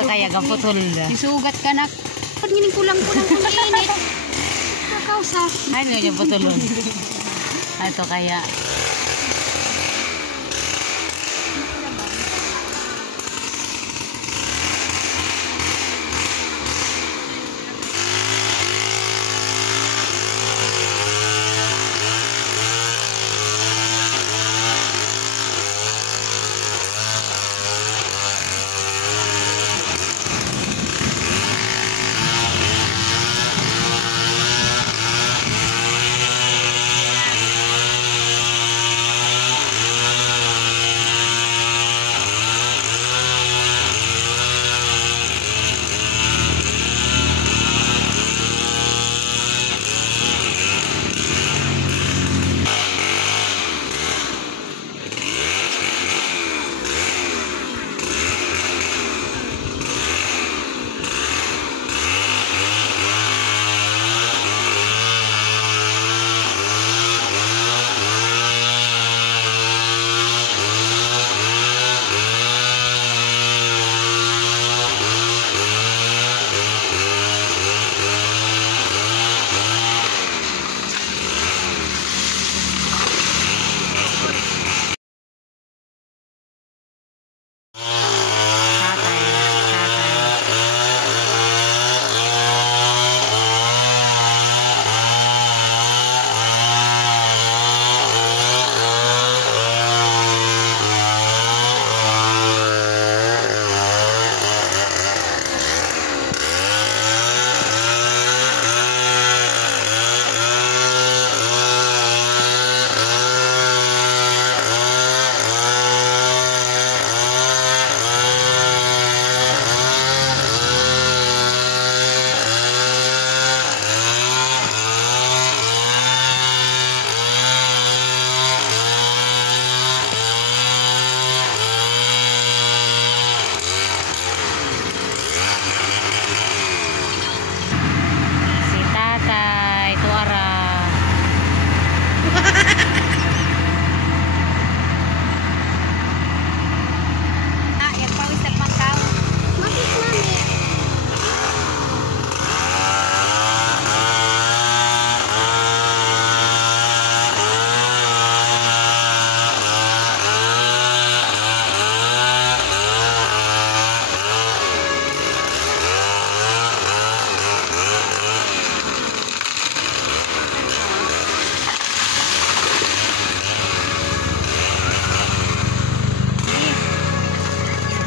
Ito kaya gaputol. Isugat ka na. Pag gining kulang-kulang kung init. Kakausa. Ay, nga yung putulon. Ito kaya.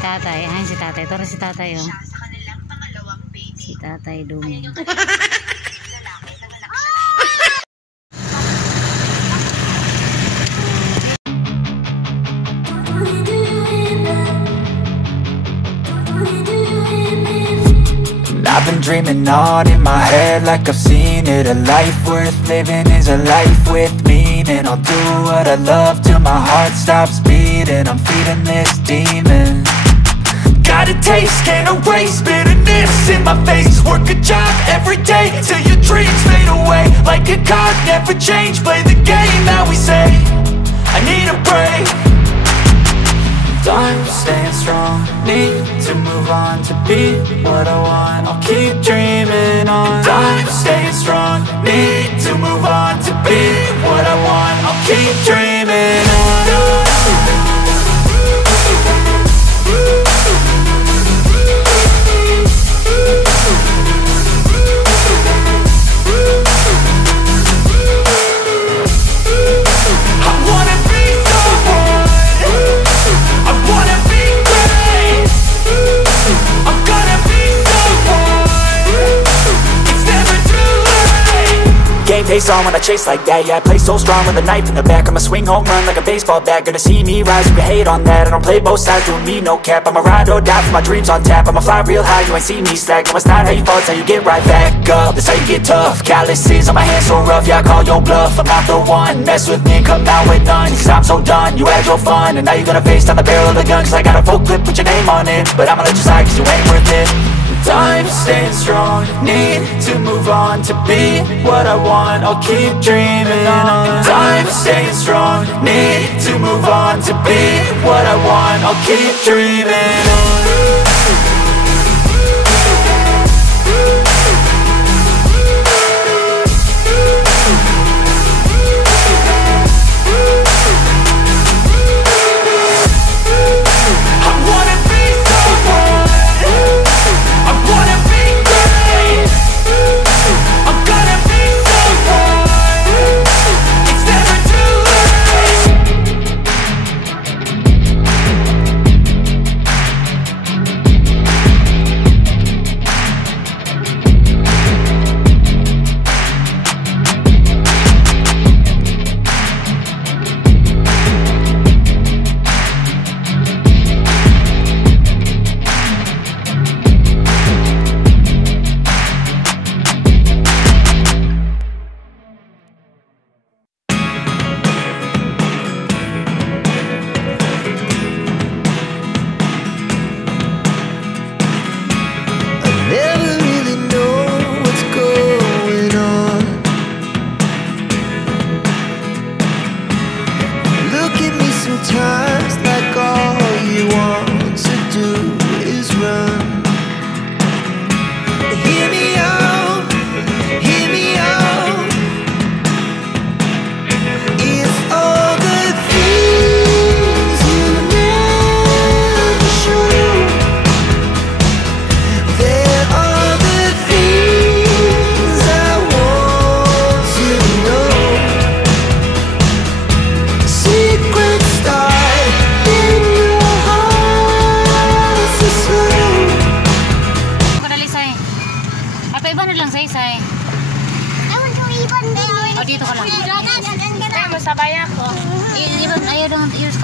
Tatay, ayan si tatay. Ito rin si tatay, oh. Si tatay Duming. I've been dreaming on in my head like I've seen it. A life worth living is a life with meaning. I'll do what I love till my heart stops beating. I'm feeding this demon. Got a taste, can't erase bitterness in my face. Work a job every day till your dreams fade away. Like a card, never change, play the game that we say. I need a break. I'm staying strong, need to move on to be what I want. I'll keep dreaming on. I'm staying strong, need to move on to be what I want. I'll keep dreaming on. Face on when I chase like that. Yeah, I play so strong with a knife in the back. I'ma swing home run like a baseball bat. Gonna see me rise, you can hate on that. I don't play both sides, doing me no cap. I'ma ride or die for my dreams on tap. I'ma fly real high, you ain't see me slack. No, it's not how you fall, it's how you get right back up. That's how you get tough. Calluses on my hands so rough, yeah, I call your bluff. I'm not the one, mess with me, come out with none. Cause I'm so done, you had your fun. And now you're gonna face down the barrel of the gun. Cause I got a full clip, put your name on it. But I'ma let you slide cause you ain't worth it. I'm staying strong, need to move on to be what I want. I'll keep dreaming on. I'm staying strong, need to move on to be what I want. I'll keep dreaming on.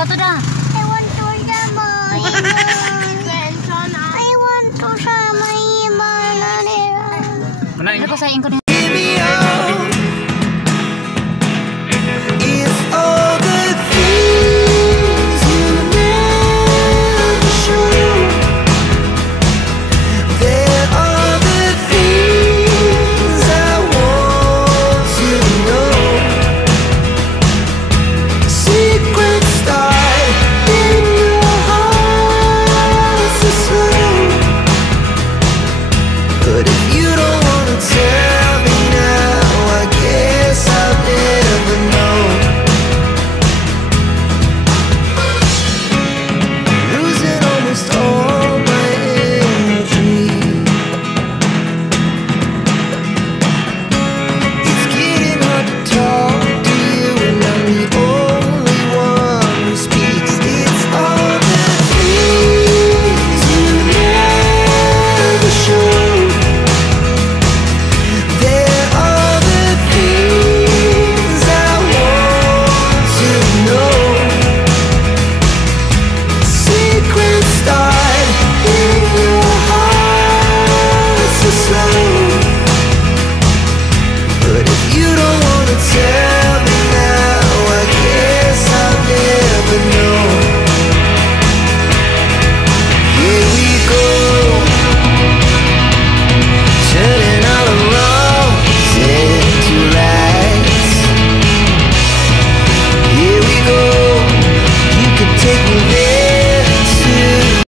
ka to da. I want to sama Iman. I want to sama Iman. Ano ko sa ko